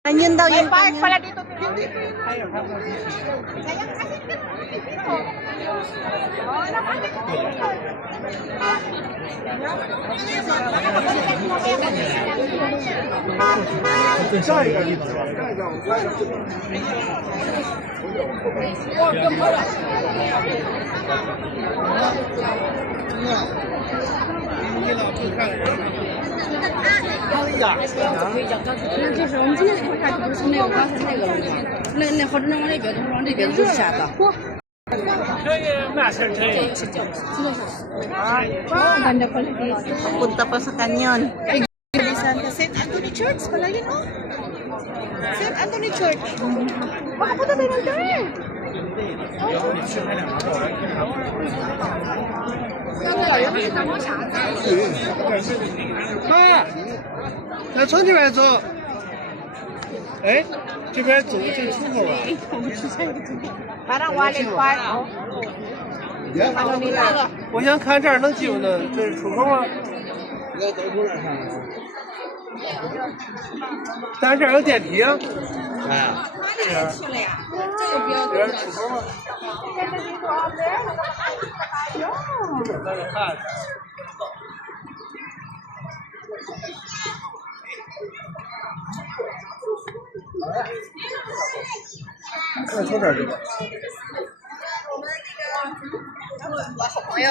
Canyon daw May yung park canyon. pala dito.那就是我们今天这块就不是那个刚才那个路吗？那或者能往那边，往这边走下吧。可以，那是可以。Ganda pala dito. Papunta pa sa canyon. St. Anthony Church pala yun, oh. St. Anthony Church. Baka punta tayo ng church. 妈，咱从这边走。哎，这边走进出口了。 Parang wallet park. Oh. Ano nila? 我想看这儿能进呢，这是出口吗？但是这儿有电梯啊。哎。这边出口吗？在这看。看从这儿这个。没有。